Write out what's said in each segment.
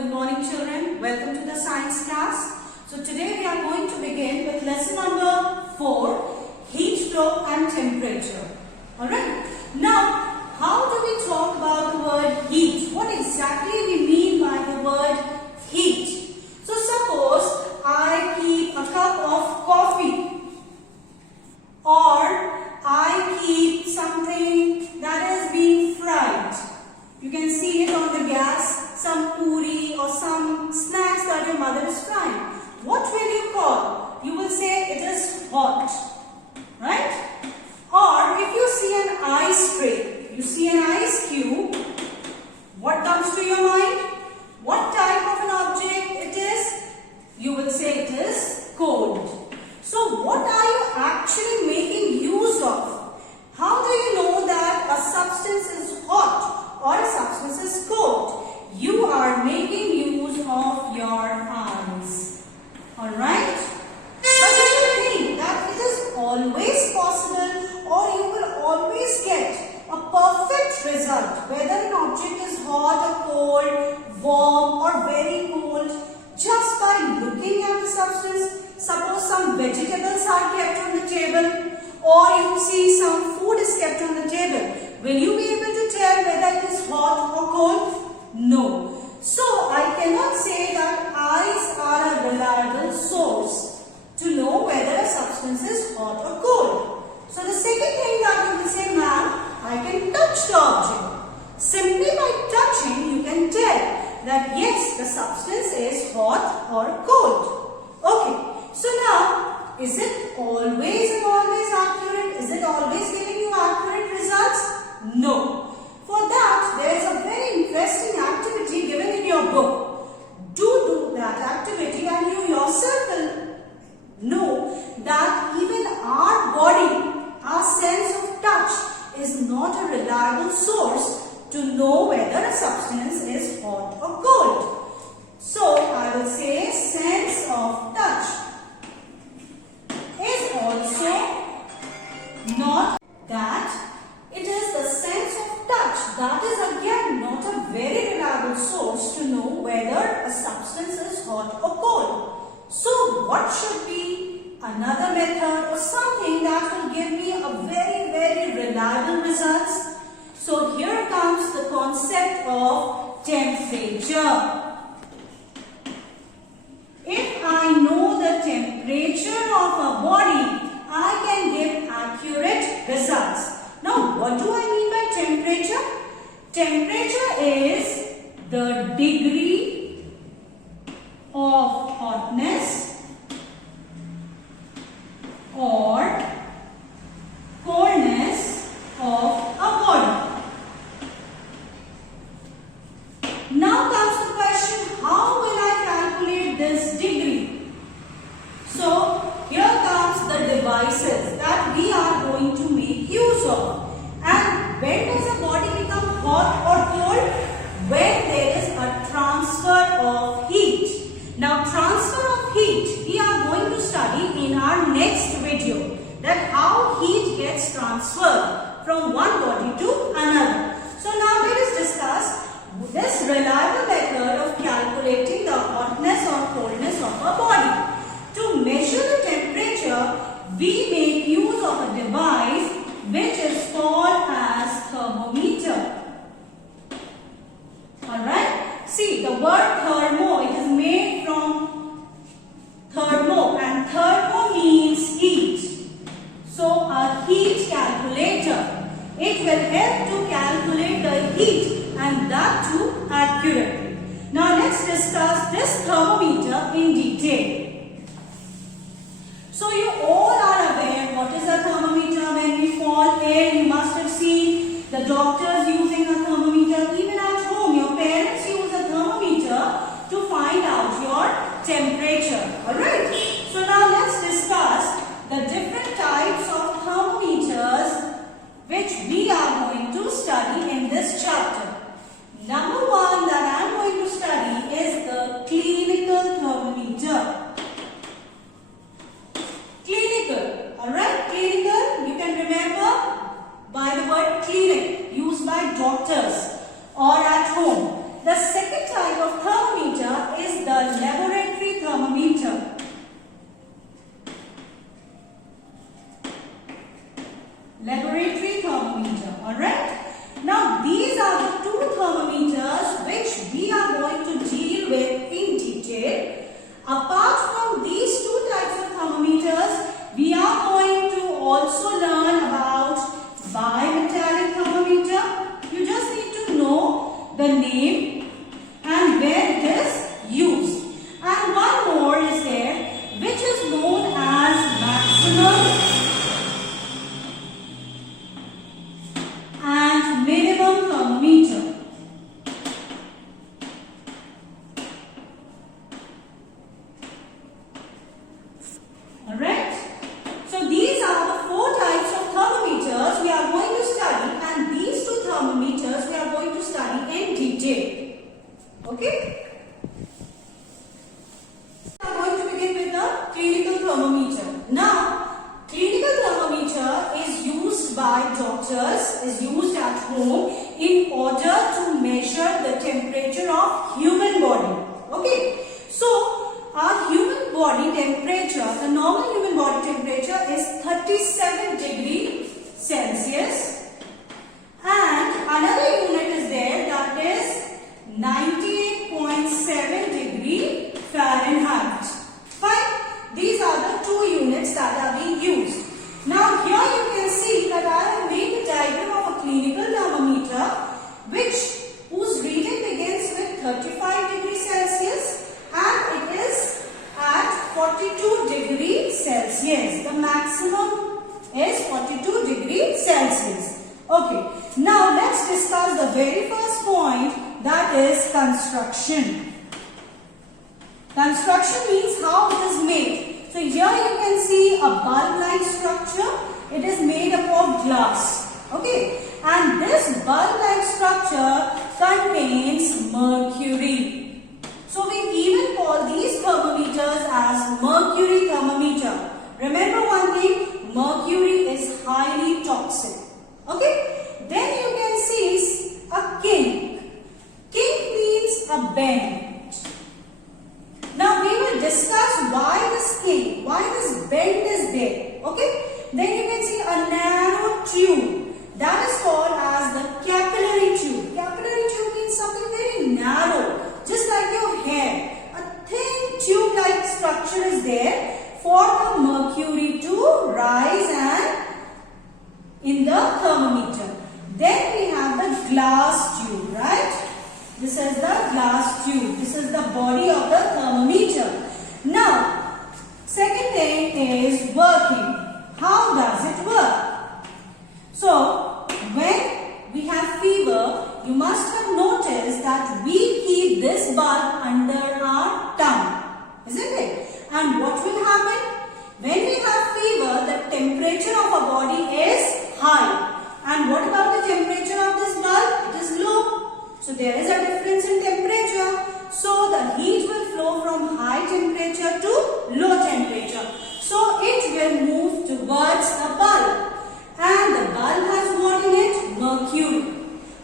good morning children. Welcome to the science class. So today we are going to begin with lesson number 4, heat flow and temperature. Alright. Now, how do we talk about the word heat? What exactly we mean by the word heat? So suppose I keep a cup of coffee, or I keep something that is being fried. You can see it on the gas, some puri or some snacks that your mother is frying. What will you call? You will say it is hot, right? Or if you see an ice tray, you see an ice cube, what comes to your mind? What type of an object it is? You will say it is cold. So what are you actually making use of? How do you know that a substance is hot or a substance is cold? You are making use of your eyes. Alright? But do you think that it is always possible, or you will always get a perfect result, whether an object is hot or cold, warm or very cold, just by looking at the substance? Suppose some vegetables are kept on the table, or you see some food is kept on the table. Will you be able to tell whether it is hot or cold? No. So I cannot say that eyes are a reliable source to know whether a substance is hot or cold. So the second thing that you will say, ma'am, I can touch the object. Simply by touching, you can tell that yes, the substance is hot or cold. Okay. So now, is it always and always accurate? Is it always giving you accurate results? No. For that, there is a very interesting activity given in your book. Do that activity and you yourself will know that even our body, our sense of touch is not a reliable source to know whether a substance is hot or cold. So, I will say sense of touch is also not that. It is the sense of touch that is again not a very reliable source to know whether a substance is hot or cold. So what should be another method or something that will give me a very reliable results? So here comes the concept of temperature. If I know the temperature of a body, I can give accurate results. Now, what do I mean by temperature? Temperature is the degree of hotness or coldness of a body. Now comes the question, how will I calculate this degree? So, here comes the devices that we are going to make use of. And when does a body become hot or cold? When there is a transfer of heat. Now, transfer of heat we are going to study in our next video, that how heat gets transferred from one body to another. So now let us discuss this reliable method of calculating the hotness or coldness of a body. To measure the temperature, we make use of a device which is called as thermometer. Alright? See, the word thermo, it is made from thermo, and thermo means heat. So, a heat calculator. It will help to calculate the heat, and that too accurately. Now, let's discuss this thermometer in detail. So you all are aware what is a thermometer. When we fall ill, you must have seen the doctors using a thermometer. Even at home, your parents use a thermometer to find out your temperature. Alright. So now let's discuss the different types of thermometers which we are going to study in this chapter. Number one that I am going to study is the clinical thermometer. Clinical with the clinical thermometer. Now, clinical thermometer is used by doctors, is used at home in order to measure the temperature of human body. Okay, so our human body temperature, the normal human body temperature is 37 degrees Celsius, and another unit is there, that is 98.7 degree Fahrenheit. Fine. These are the two units that are being used. Now here you can see that I have made a diagram of a clinical thermometer whose reading begins with 35 degrees Celsius and it is at 42 degrees Celsius. The maximum is 42 degrees Celsius. Okay. Now let's discuss the very first point, that is construction. Construction means how it is made. So here you can see a bulb-like structure. It is made up of glass. Okay. And this bulb-like structure contains mercury. So we even call these thermometers as mercury thermometer. Remember one thing, mercury is highly toxic. Okay. Then you can see a kink. Kink means a bend. Now we will discuss why this kink, why this bend is there. Okay. Then you can see a narrow tube. That is called as the capillary tube. Capillary tube means something very narrow, just like your hair. A thin tube-like structure is there for the mercury to rise and in the thermometer. Then we have the glass tube, right? This is the glass tube. This is the body of the thermometer. Now, second thing is working. How does it work? So, when we have fever, you must have noticed that we keep this bulb under our tongue, isn't it? And what will happen? When we have fever, the temperature of our body is high. And what about the temperature of this bulb? It is low. So there is a difference in temperature. So the heat will flow from high temperature to low temperature. So it will move towards the bulb. And the bulb has what in it? Mercury.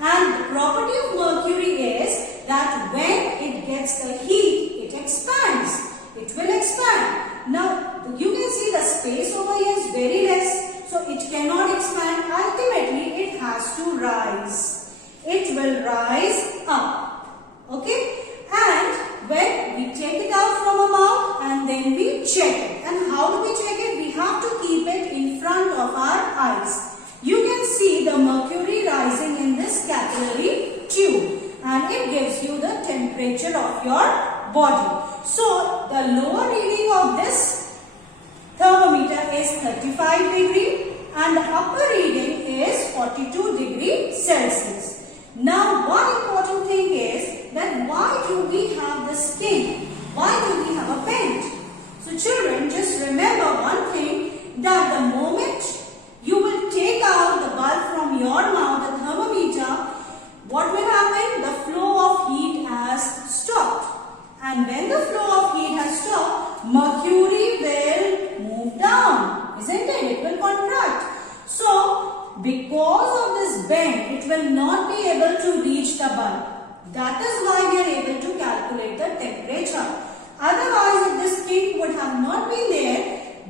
And the property of mercury is that when it gets the heat, it expands. It will expand. Now you can see the space over here is very less. So it cannot expand. Ultimately, it has to rise. It will rise up. Okay? And when we take it out from our mouth and then we check it. And how do we check it? We have to keep it in front of our eyes. You can see the mercury rising in this capillary tube. And it gives you the temperature of your body. So, the lower reading of this thermometer is 35 degree and the upper reading is 42 degrees Celsius. Now one important thing is that why do we have this kink? Why do we have a bend? So children, just remember one thing, that the moment you will take out the bulb from your mouth, the thermometer, what will happen? The flow of heat has stopped. And when the flow of heat has stopped, mercury will move down, isn't it? It will contract. So, because of this bend, it will not be able to reach the bulb. That is why we are able to calculate the temperature. Otherwise, if this kink would have not been there,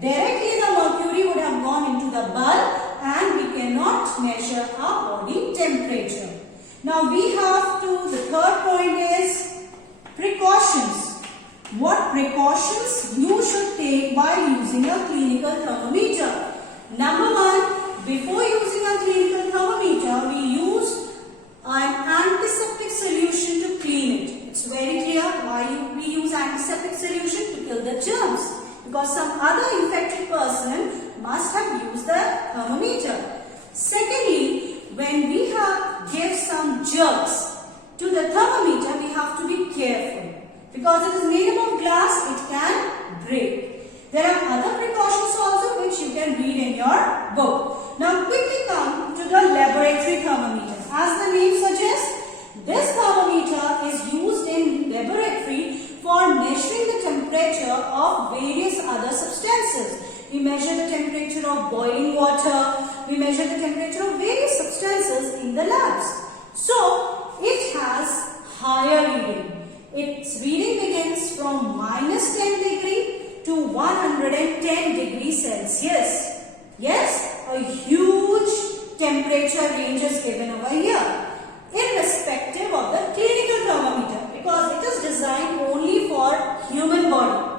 directly the mercury would have gone into the bulb and we cannot measure our body temperature. Now, we have to, the third point is precautions. What precautions you should take while using a clinical thermometer? Number one, before using a clinical thermometer, we use an antiseptic solution to clean it. It's very clear why we use antiseptic solution, to kill the germs. Because some other infected person must have used the thermometer. Secondly, when we give some jerks to the thermometer, we have to be careful. Because it is made up of glass, it can break. There are other precautions also which you can read in your book. Now quickly come to the laboratory thermometer. As the name suggests, this thermometer is used in laboratory for measuring the temperature temperature of various other substances. We measure the temperature of boiling water. We measure the temperature of various substances in the labs. So, it has higher reading. Its reading begins from minus 10 degree to 110 degrees Celsius. Yes, a huge temperature range is given over here, irrespective of the clinical thermometer, because it is designed only for human body.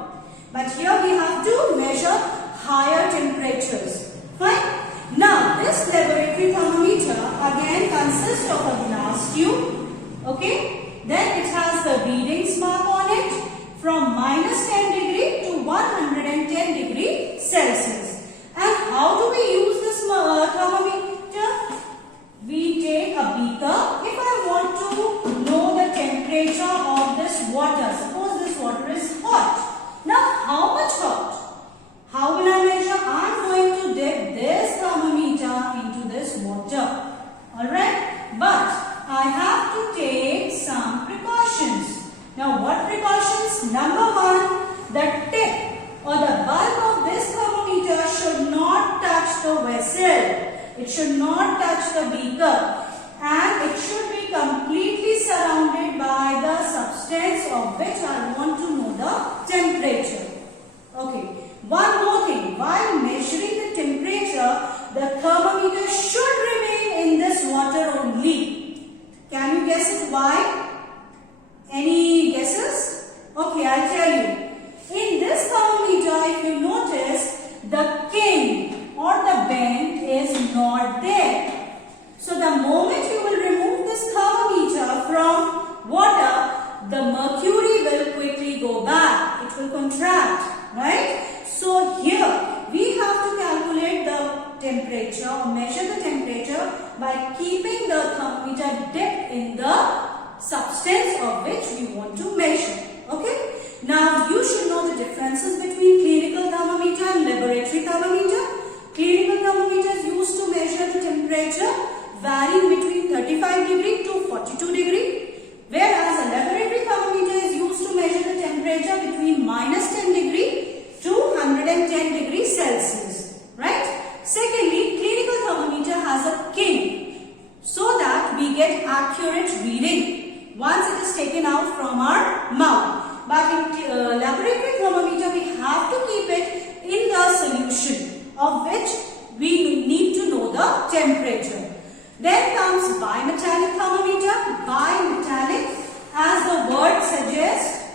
But here we have to measure higher temperatures. Fine. Now, this laboratory thermometer again consists of a glass tube. Okay. Then it has the readings mark on it from minus 10 degree to 110 degree Celsius. And how do we use this thermometer? We take a beaker. If I want to know the temperature of this water, suppose this water is hot. Now, how much hot? How will I measure? I am going to dip this thermometer into this water. Alright? But I have to take some precautions. Now, what precautions? Number one, the tip or the bulb of this thermometer should not touch the vessel. It should not touch the beaker, and it should be completely surrounded by the substance of which I want to know the temperature. Okay. One more thing. While measuring the temperature, the thermometer should remain in this water only. Can you guess it why? Any guesses? Okay, I'll tell you. In this thermometer, if you notice, the king or the bend is not there. So the moment you will remove this thermometer from water, the mercury will quickly go back. It will contract, right? So here we have to calculate the temperature or measure the temperature by keeping the thermometer dipped in the substance of which we want to measure. Okay? Now you should know the differences between clinical thermometer and laboratory thermometer. Clinical thermometers used to measure the temperature varying between 35 degree to 42 degree, whereas a laboratory thermometer is used to measure the temperature between minus 10 degree to 110 degrees Celsius. Right? Secondly, clinical thermometer has a king so that we get accurate reading once it is taken out from our mouth. But in laboratory thermometer, we have to keep it in the solution of which we need to know the temperature. Then comes bimetallic thermometer. Bimetallic, as the word suggests,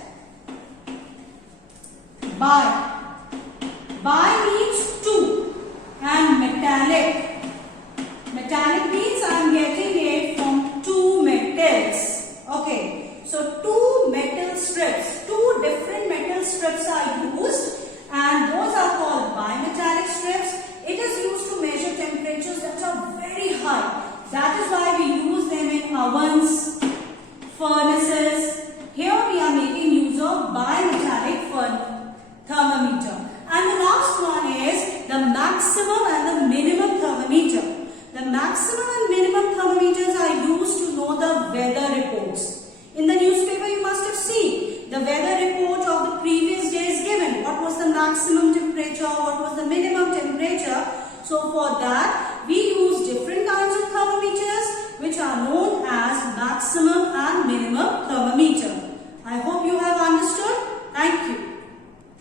bi. Bi means two, and metallic. Metallic means I am getting it from two metals. Okay, so two metal strips, two different metal strips are used, and those are called bimetallic strips. It is used to measure temperatures that are very high. That is why we use them in ovens, furnaces. Here we are making use of bimetallic thermometer. And the last one is the maximum and the minimum thermometer. The maximum and minimum thermometers are used to know the weather reports. In the newspaper you must have seen the weather report of the previous day is given. What was the maximum temperature? What was the minimum temperature? So for that